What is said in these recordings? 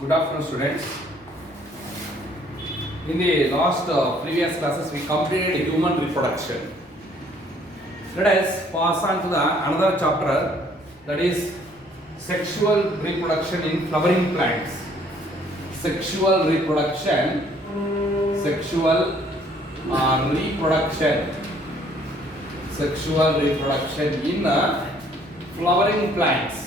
Good afternoon, students. In the last previous classes, we completed human reproduction. Let us pass on to the another chapter, that is sexual reproduction in flowering plants. Sexual reproduction in flowering plants.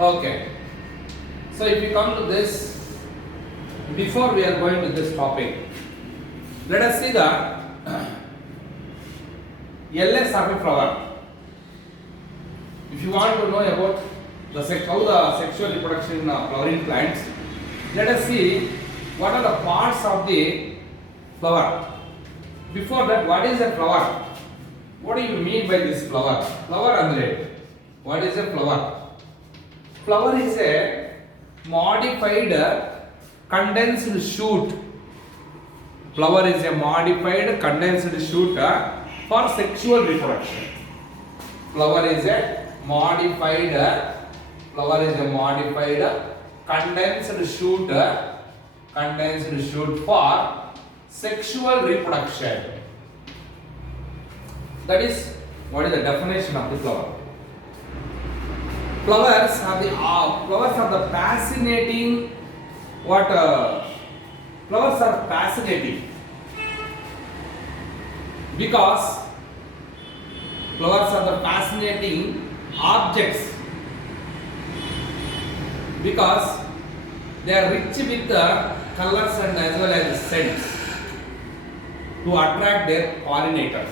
Okay, so if we come to this, before we are going to this topic, let us see the LS of a flower. If you want to know about how the sexual reproduction in flowering plants, let us see what are the parts of the flower. Before that, what is a flower? What do you mean by this flower? Flower andre, what is a flower? Flower is a modified condensed shoot. Flower is a modified condensed shoot for sexual reproduction. Flower is a modified condensed shoot for sexual reproduction. That is what is the definition of the flower. Flowers are the fascinating. Flowers are fascinating because flowers are the fascinating objects because they are rich with the colors and as well as scents to attract their pollinators.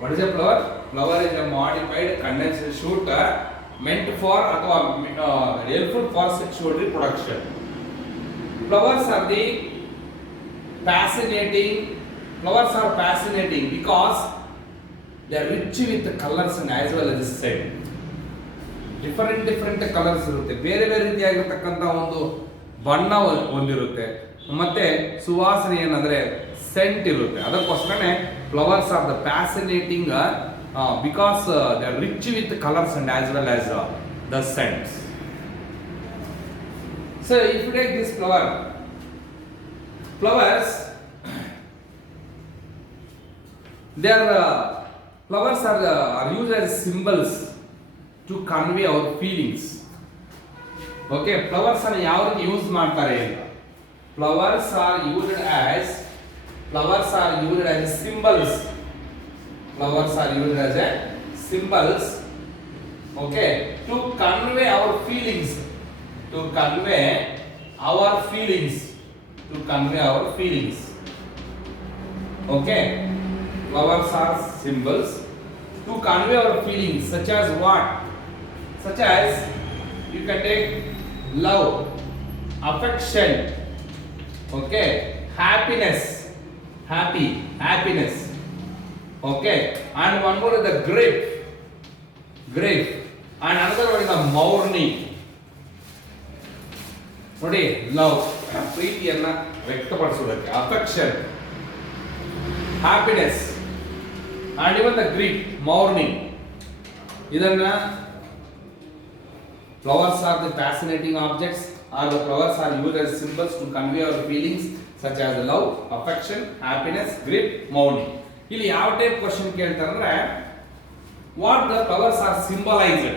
What is a flower? Flower is a modified condensed shoot meant for helpful for sexual reproduction. Flowers are fascinating because they are rich with the colors and as well as scent. Different colors ಇರುತ್ತೆ, ಬೇರೆ ರೀತಿಯಾಗಿರತಕ್ಕಂತ ಒಂದು ಬಣ್ಣ ಹೊಂದಿರುತ್ತೆ, ಮತ್ತೆ ಸುವಾಸನೆ ಏನಂದ್ರೆ ಸೆಂಟ್ ಇರುತ್ತೆ. ಅದಕ್ಕೋಸ್ಕರನೇ flowers are the fascinating because they are rich with colors and as well as the scents. So if you take this flowers flowers are used as symbols to convey our feelings. Okay, flowers are ಯಾವ ರೀತಿ ಯೂಸ್ ಮಾಡ್ತಾರೆ ಅಂತ. Flowers are used as symbols. Flowers are used as symbols, okay, to convey our feelings. Okay, flowers are symbols to convey our feelings, such as what? Such as you can take love, affection, okay, happiness. Okay, and one more is the grief, and another one is the mourning. ನೋಡಿ, love ಪ್ರೀತಿಯನ್ನ ವ್ಯಕ್ತಪಡಿಸೋದಕ್ಕೆ, affection, happiness, and even the grief, mourning. ಇದನ್ನ flowers are the fascinating objects, or the flowers are used as symbols to convey our feelings such as love, affection, happiness, grief, mourning. ಇಲ್ಲಿ ಯಾವ type question ಕೇಳ್ತಾರೆ ಅಂದ್ರೆ, what the flowers are symbolised.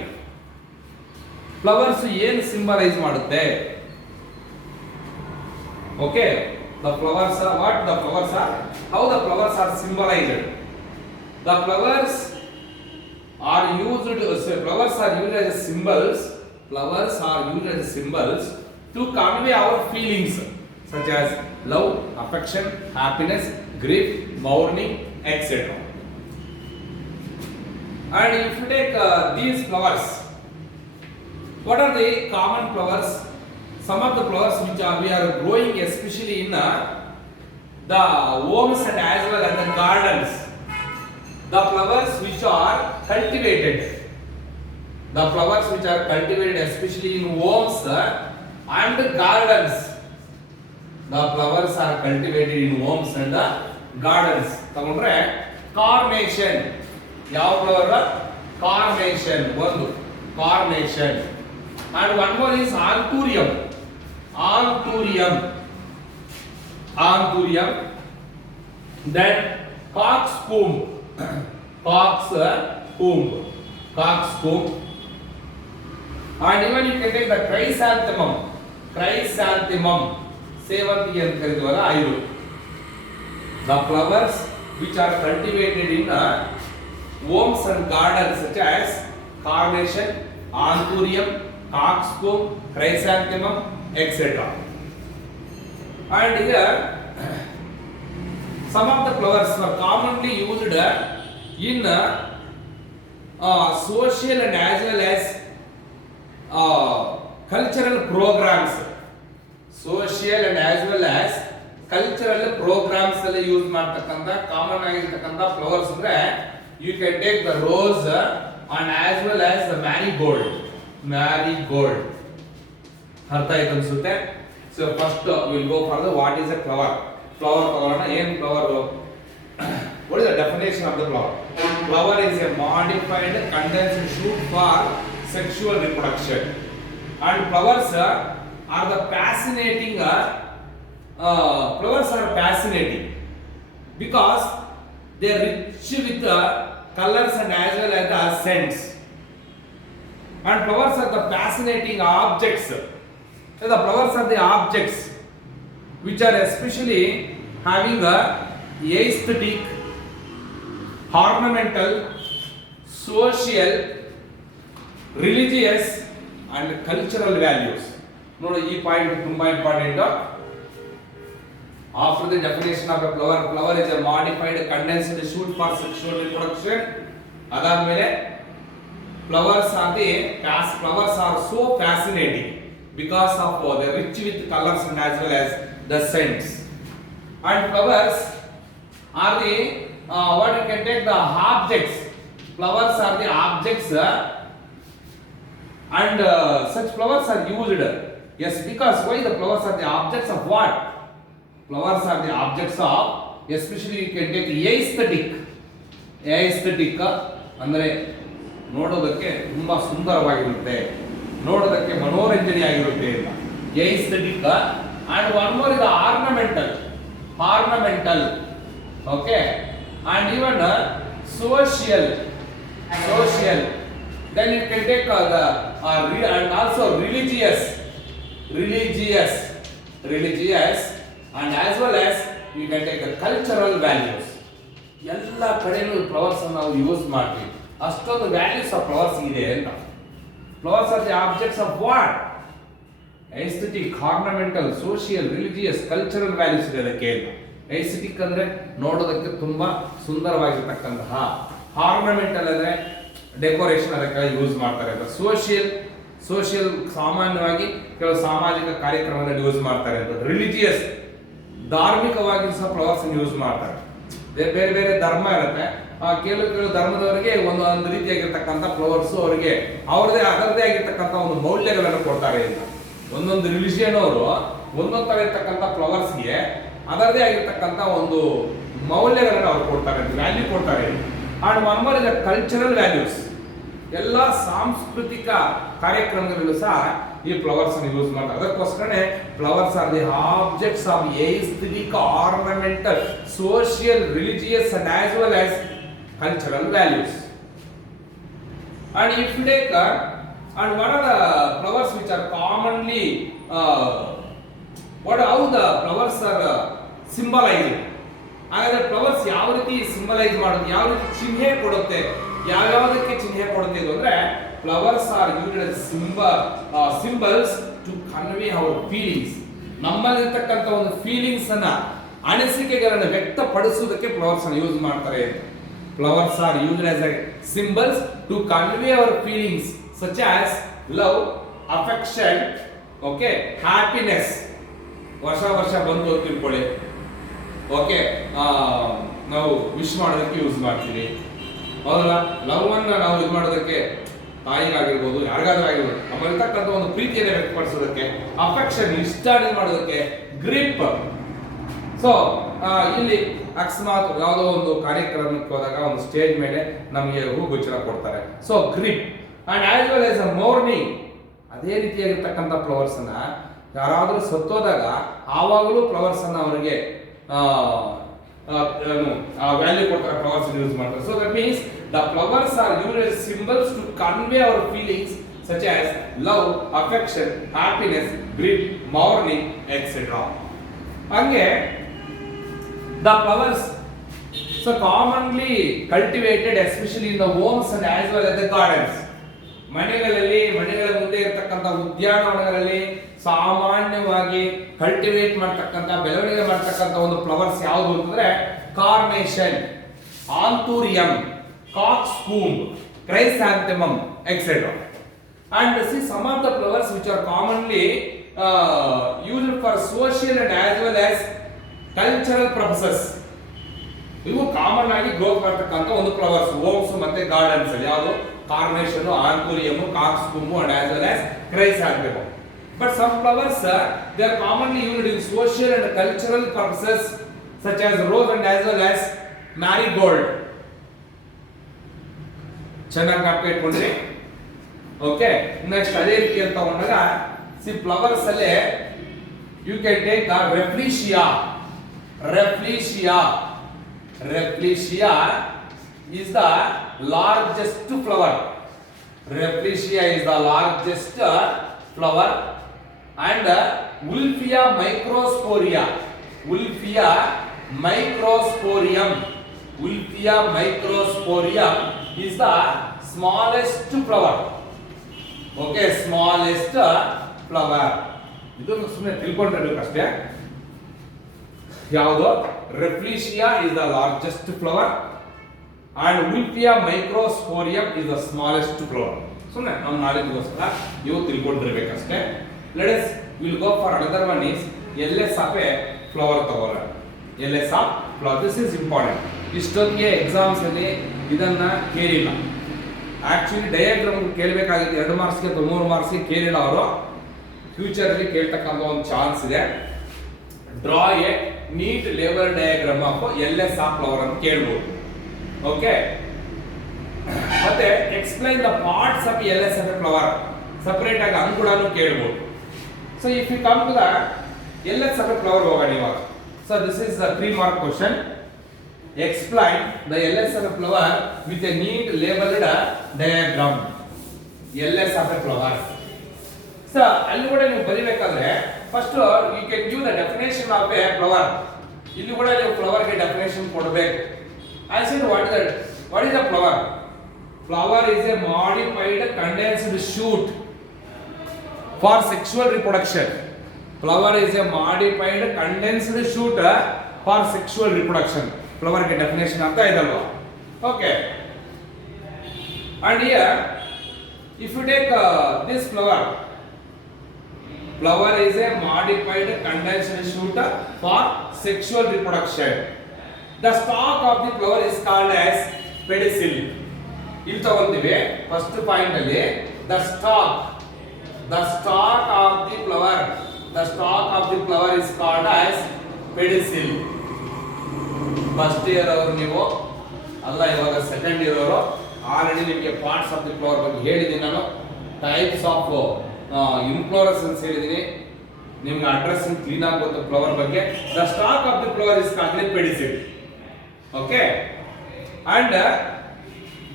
Flowers ಏನು ಸಿಂಬಲೈಸ್ ಮಾಡುತ್ತೆ? Okay, the flowers are what the flowers are, how the flowers are symbolised. The flowers are used as symbols to convey our feelings such as love, affection, happiness, grief, mourning, etc. And if you take these flowers, what are the common flowers? Some of the flowers which we are growing especially in the homes and as well as the gardens. The flowers which are cultivated especially in homes and gardens. The flowers are cultivated in homes and the gardens. ತಗೊಂಡ್ರೆ ಕಾರ್ನೇಷನ್, ಯಾವ flower? carnation, one carnation, and one more is anthurium, anthurium, anthurium. Then coxcomb, coxcomb, coxcomb, and even you can take the chrysanthemum, chrysanthemum, ಸೇವಂತಿಗೆ ಅಂತ ಕರೀತೀವಲ್ಲ ಇದು. The flowers which are cultivated in homes and gardens such as carnation, anthurium, coxcomb, chrysanthemum, etc. And here some of the flowers were commonly used in social and as well as cultural programs. Social and as well as cultural programs ಅಲ್ಲಿ ಯೂಸ್ ಮಾಡ್ತಕ್ಕಂಥ ಕಾಮನ್ ಆಗಿರ್ತಕ್ಕಂಥ ಫ್ಲವರ್ಸ್ ಅಂದ್ರೆ you can take the rose and as well as the marigold, marigold. ಅರ್ಥ ಆಯ್ತು ಅನ್ಸುತ್ತೆ. So first we'll go for the what is a flower. Flower ತಗೊಳ್ಳೋಣ. ಏನು flower? What is the definition of the flower? Flower is a modified condensed shoot for sexual reproduction. And flowers are the fascinating flowers are fascinating because they are rich with colors and as well as the scents. And flowers are the fascinating objects. So the flowers are the objects which are especially having a aesthetic, ornamental, social, religious and cultural values. ನೋಡಿ ಈ ಪಾಯಿಂಟ್ ತುಂಬಾ important. After the definition of a flower, flower is a modified condensed shoot for sexual reproduction. ಅದಾದ್ಮೇಲೆ flowers are so fascinating because of the rich with colors and as well as the scents. And flowers are the what you can take the objects. Flowers are the objects and such flowers are used. Yes, because why the flowers are the objects of what? Flowers are the objects of, especially you can take aesthetic. Aesthetic ಅಂದರೆ ನೋಡೋದಕ್ಕೆ ತುಂಬಾ ಸುಂದರವಾಗಿರುತ್ತೆ, ನೋಡೋದಕ್ಕೆ ಮನೋರಂಜನೆಯಾಗಿರುತ್ತೆ ಅಂತ. Aesthetic and one more is ornamental, ornamental, okay, and even social, social. Then you can take the and also religious, religious, religious, and as well as you can take the cultural values. ಎಲ್ಲ ಕಡೆನೂ ಫ್ಲವರ್ಸ್ ಅನ್ನು ನಾವು ಯೂಸ್ ಮಾಡ್ತೀವಿ. ಅಷ್ಟೊಂದು values of flowers ಇದೆ ಅಂತ. Flowers are the objects of what? Aesthetic, ornamental, social, religious, cultural values ಇದೆ ಅದಕ್ಕೆ. ಎಸ್ಥೆಟಿಕ್ ಅಂದ್ರೆ ನೋಡೋದಕ್ಕೆ ತುಂಬಾ ಸುಂದರವಾಗಿರ್ತಕ್ಕಂತಹ, ಆರ್ನಮೆಂಟಲ್ ಅಂದ್ರೆ ಡೆಕೋರೇಷನ್ ಅದಕ್ಕೆ ಯೂಸ್ ಮಾಡ್ತಾರೆ ಅಂತ. ಸೋಷಿಯಲ್ ಸಾಮಾನ್ಯವಾಗಿ ಕೆಲವು ಸಾಮಾಜಿಕ ಕಾರ್ಯಕ್ರಮದಲ್ಲಿ ಯೂಸ್ ಮಾಡ್ತಾರೆ ಅಂತ. ರಿಲಿಜಿಯಸ್ ಧಾರ್ಮಿಕವಾಗಿ ಸಹ ಫ್ಲವರ್ಸ್ ಯೂಸ್ ಮಾಡ್ತಾರೆ. ಬೇರೆ ಬೇರೆ ಧರ್ಮ ಇರುತ್ತೆ, ಕೆಲವು ಧರ್ಮದವರಿಗೆ ಒಂದೊಂದು ರೀತಿಯಾಗಿರ್ತಕ್ಕಂಥ ಫ್ಲವರ್ಸ್ ಅವರಿಗೆ ಅದರದೇ ಆಗಿರ್ತಕ್ಕಂಥ ಒಂದು ಮೌಲ್ಯಗಳನ್ನು ಕೊಡ್ತಾರೆ ಅಂತ. ಒಂದೊಂದು ರಿಲಿಜಿಯನ್ ಅವರು ಒಂದೊಂದು ತರ ಇರ್ತಕ್ಕಂಥ ಫ್ಲವರ್ಸ್ಗೆ ಅದರದೇ ಆಗಿರ್ತಕ್ಕಂಥ ಒಂದು ಮೌಲ್ಯಗಳನ್ನು ಅವ್ರು ಕೊಡ್ತಾರೆ ಅಂತ, ವ್ಯಾಲ್ಯೂ ಕೊಡ್ತಾರೆ. And one more is the cultural values. ಎಲ್ಲ ಸಾಂಸ್ಕೃತಿಕ ಕಾರ್ಯಕ್ರಮಗಳಲ್ಲೂ ಸಹ ಈ ಫ್ಲವರ್ಸ್ ಅನ್ನು ಯೂಸ್ ಮಾಡ್ತಾರೆ. ಅದಕ್ಕೋಸ್ಕರನೇ flowers are the objects of aesthetic, ornamental, social, religious and as well as cultural values. And if you take and what are the flowers which are commonly how the flowers are symbolizing. ಹಾಗಾದ್ರೆ ಫ್ಲವರ್ಸ್ ಯಾವ ರೀತಿ ಸಿಂಬಲೈಸ್ ಮಾಡುತ್ತೆ, ಯಾವ ರೀತಿ ಚಿಹ್ನೆ ಕೊಡುತ್ತೆ, ಯಾವ್ಯಾವುದಕ್ಕೆ ಚಿಹ್ನೆ ಕೊಡುತ್ತೆ ಅಂದ್ರೆ flowers are used as symbols to convey our feelings. ನಮ್ಮಲ್ಲಿರ್ತಕ್ಕಂಥ ಒಂದು ಫೀಲಿಂಗ್ಸ್ ಅನ್ನ, ಅನಿಸಿಕೆಗಳನ್ನು ವ್ಯಕ್ತಪಡಿಸುವುದಕ್ಕೆ ಫ್ಲವರ್ಸ್ ಅನ್ನು ಯೂಸ್ ಮಾಡ್ತಾರೆ. Flowers are used as symbols to convey our feelings such as love, affection, okay, happiness. ವರ್ಷ ಬಂತು ತಿಳ್ಕೊಳ್ಳಿ, ಓಕೆ, ನಾವು ವಿಶ್ ಮಾಡೋದಕ್ಕೆ ಯೂಸ್ ಮಾಡ್ತೀವಿ, ಹೌದಲ್ಲ? ಲವ್ ಅನ್ನ ನಾವು ಇದು ಮಾಡೋದಕ್ಕೆ ತಾಯಿಗಾಗಿರ್ಬೋದು, ಯಾರಿಗಾದ್ರೂ ಆಗಿರ್ಬೋದು, ನಮ್ಮಲ್ಲಿರ್ತಕ್ಕಂಥ ಒಂದು ಪ್ರೀತಿಯನ್ನು ವ್ಯಕ್ತಪಡಿಸೋದಕ್ಕೆ, ಅಫೆಕ್ಷನ್, ಇಷ್ಟ ಮಾಡೋದಕ್ಕೆ, ಗ್ರಿಪ್. ಸೊ ಇಲ್ಲಿ ಅಕಸ್ಮಾತ್ ಯಾವುದೋ ಒಂದು ಕಾರ್ಯಕ್ರಮಕ್ಕೆ ಹೋದಾಗ ಒಂದು ಸ್ಟೇಜ್ ಮೇಲೆ ನಮಗೆ ಹೂಗುಚ್ಛ ಕೊಡ್ತಾರೆ. So grip and as well as a morning, ಅದೇ ರೀತಿಯಾಗಿರ್ತಕ್ಕಂಥ ಫ್ಲವರ್ಸ್ ಅನ್ನ ಯಾರಾದರೂ ಸತ್ತೋದಾಗ ಆವಾಗಲೂ ಫ್ಲವರ್ಸ್ ಅನ್ನ ಅವರಿಗೆ ವ್ಯಾಲ್ಯೂ ಕೊಡ್ತಾರೆ, ಫ್ಲವರ್ಸ್ ಯೂಸ್ ಮಾಡ್ತಾರೆ. So that means the flowers are used as symbols to convey our feelings such as love, affection, happiness, grief, mourning, etc. ಹಂಗೆ the flowers so commonly cultivated especially in the homes and as well as the gardens. ಮನೆಗಳ ಮುಂದೆ ಇರತಕ್ಕಂಥ ಉದ್ಯಾನವನಗಳಲ್ಲಿ ಸಾಮಾನ್ಯವಾಗಿ ಕಲ್ಟಿವೇಟ್ ಮಾಡ್ತಕ್ಕಂಥ, ಬೆಳವಣಿಗೆ ಮಾಡ್ತಕ್ಕಂಥ ಒಂದು ಫ್ಲವರ್ಸ್ ಯಾವುದು ಅಂತಂದ್ರೆ carnation, anthurium, cockscomb, chrysanthemum etcetera. And see some of the flowers which are commonly used for social and as well as cultural purposes. ಇವು ಕಾಮನ್ ಆಗಿ ಗ್ರೋತ್ ಮಾಡ್ತಕ್ಕಂಥ ಒಂದು ಫ್ಲವರ್ಸ್ ಹೋಮ್ಸ್ ಮತ್ತೆ ಗಾರ್ಡನ್ಸ್ ಅಲ್ಲಿ. ಯಾವುದು? Carnation, anthurium, cockscomb and as well as chrysanthemum. But some flowers they are commonly used in social and cultural purposes such as rose and as well as marigold. ಚೆನ್ನಾಗಿ ಜ್ಞಾಪಕ ಇಟ್ಕೊಂಡ್ರಿ. Okay, next ಅದೇ ರೀತಿ ಅಂತ ತಗೊಂಡಾಗ ಸಿ ಫ್ಲವರ್ಸ್ ಅಲ್ಲಿ you can take Rafflesia. Rafflesia is the largest flower. Rafflesia is the largest flower. And Wolffia microsporium. Wolffia microsporium is the smallest flower. Okay, smallest flower. ಇದನ್ನು ಸುಮ್ಮನೆ ತಿಳ್ಕೊಂಡಿರಬೇಕಷ್ಟೇ. ಯಾವುದು? Rafflesia is the largest flower and Wolffia microsporium is the smallest flower. ಸುಮ್ಮನೆ ನಮ್ಮ ನಾಲೆಜ್ಗೋಸ್ಕರ ನೀವು ತಿಳ್ಕೊಂಡಿರ್ಬೇಕಷ್ಟೇ. Let us will go for another one is LSAPE flower ತಗೊಳ್ಳೋಣ. LSAP flower, this is important. ಇಷ್ಟೊತ್ತಿಗೆ ಎಕ್ಸಾಮ್ಸ್ ಅಲ್ಲಿ ಇದನ್ನ ಕೇಳಿಲ್ಲ. ಆಕ್ಚುಲಿ ಡಯಾಗ್ರಾಮ್ ಕೇಳಬೇಕಾಗಿತ್ತು 2 ಮಾರ್ಕ್ಸ್ಗೆ ಅಥವಾ 3 ಮಾರ್ಕ್ಸ್ಗೆ ಕೇಳಿಲ್ಲ ಅವರು. ಫ್ಯೂಚರ್ ಅಲ್ಲಿ ಕೇಳ್ತಕ್ಕಂಥ ಒಂದು ಚಾನ್ಸ್ ಇದೆ. Draw a neat label diagram of LSAP flower ಅಂತ ಕೇಳಬಹುದು. ಓಕೆ, ಮತ್ತೆ explain the parts of LSAP flower separate ಆಗಿ ಹಂಗ್ ಕೂಡ ಕೇಳಬಹುದು. So if you come to the LSAP flower ಹೋಗೋಣ ಇವಾಗ. So this is the 3 mark question. Explain the LSAP flower with a neat labeled diagram. LSAP flower. So ಅಲ್ಲಿ ಕೂಡ ನೀವು ಬರಿಬೇಕಾದ್ರೆ first you can give the definition of a flower. ಇಲ್ಲಿ ಕೂಡ ನೀವು ಫ್ಲವರ್ ಗೆ ಡೆಫಿನೇಷನ್ ಕೊಡಬೇಕು. I said what is a flower? Flower is a modified condensed shoot for sexual reproduction. Flower is a modified condensed shoot for sexual reproduction. Flower के definition आता है इधर. Okay. And here, if you take this flower is a modified condensed shoot for sexual reproduction. The stalk of the flower is called as pedicel. ಇಲ್ಲಿ ತಗೊಳ್ತೀವಿ first point ಅಲ್ಲಿ the stalk of the flower is called as pedicel. First year ಅವರು ನೀವು ಅಲ್ಲ, ಇವಾಗ second year ಅವರು. ಆಲ್ರೆಡಿ ನಿಮಗೆ parts of the flower ಬಗ್ಗೆ ಹೇಳಿದ್ದೀನಿ ನಾನು. ಟೈಪ್ಸ್ ಆಫ್ ಇನ್ಫ್ಲೋರೆಸೆನ್ಸ್ ಹೇಳಿದ್ದೀನಿ. ನಿಮ್ಗೆ ಅಡ್ರೆಸ್ ಕ್ಲೀನ್ ಆಗಿ ಗೊತ್ತು ಫ್ಲವರ್ ಬಗ್ಗೆ. The stalk of the flower is called pedicel. Okay, and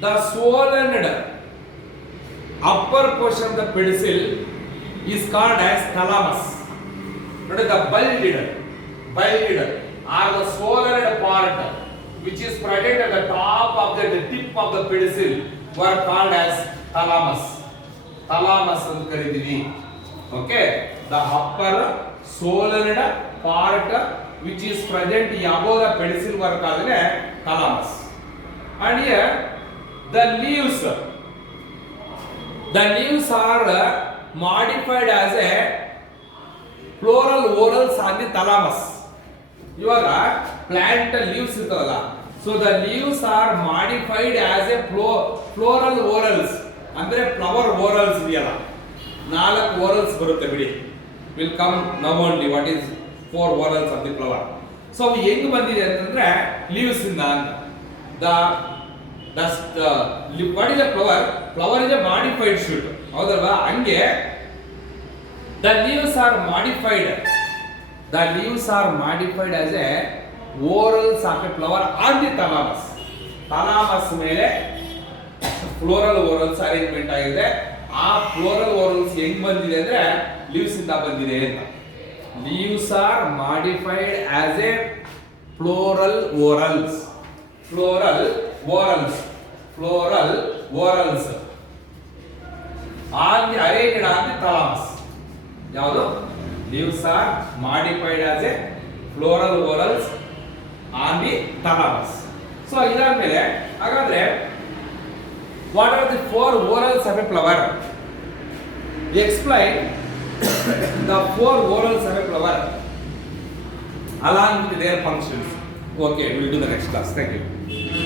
the swollen upper portion of the pedicel is called as thalamus. ನೋಡಿ, the bulged or the swollen part which is present at the top of the tip of the pedicel were called as thalamus ಅಂತ ಕರೀತೀವಿ. Okay, the upper swollen part which is present above the pedicel were called as thalamus. And here the leaves are modified as a floral whorls on the thalamus. ಇವಾಗ plant leaves ಇರ್ತವಲ್ಲ, so the leaves are modified as a floral whorls. ಅಂದ್ರೆ flower whorls ಇದೆಯಲ್ಲ, 4 whorls ಬರುತ್ತೆ ಬಿಡಿ. Will come now only what is 4 whorls of the flower. So ಅವು ಹೆಂಗ್ ಬಂದಿದೆ ಅಂತಂದ್ರೆ ಲೀವ್ಸ್ ಇಂದ ಅಂತ. What is a flower is a modified shoot, ಹೌದಲ್ವಾ? ಹಂಗೆ the leaves are modified as a whorls of a flower on the thalamus ಮೇಲೆ ಫ್ಲೋರಲ್ ಓರಲ್ಸ್ ಅರೇಂಜ್ಮೆಂಟ್ ಆಗಿದೆ. ಆ ಫ್ಲೋರಲ್ ಓರಲ್ಸ್ ಹೆಂಗ್ ಬಂದಿದೆ ಅಂದ್ರೆ ಲೀವ್ಸ್ ಇಂದ ಬಂದಿದೆ ಅಂತ. Leaves are modified as a floral whorls on the arranged on the thalamus. ಯಾವುದು? Leaves are modified as a floral whorls on the thalamus. So ಇದಾದ್ಮೇಲೆ ಹಾಗಾದ್ರೆ what are the four whorls of a flower? Explain the four whorls of a flower along with their functions. Okay, we will do the next class. Thank you.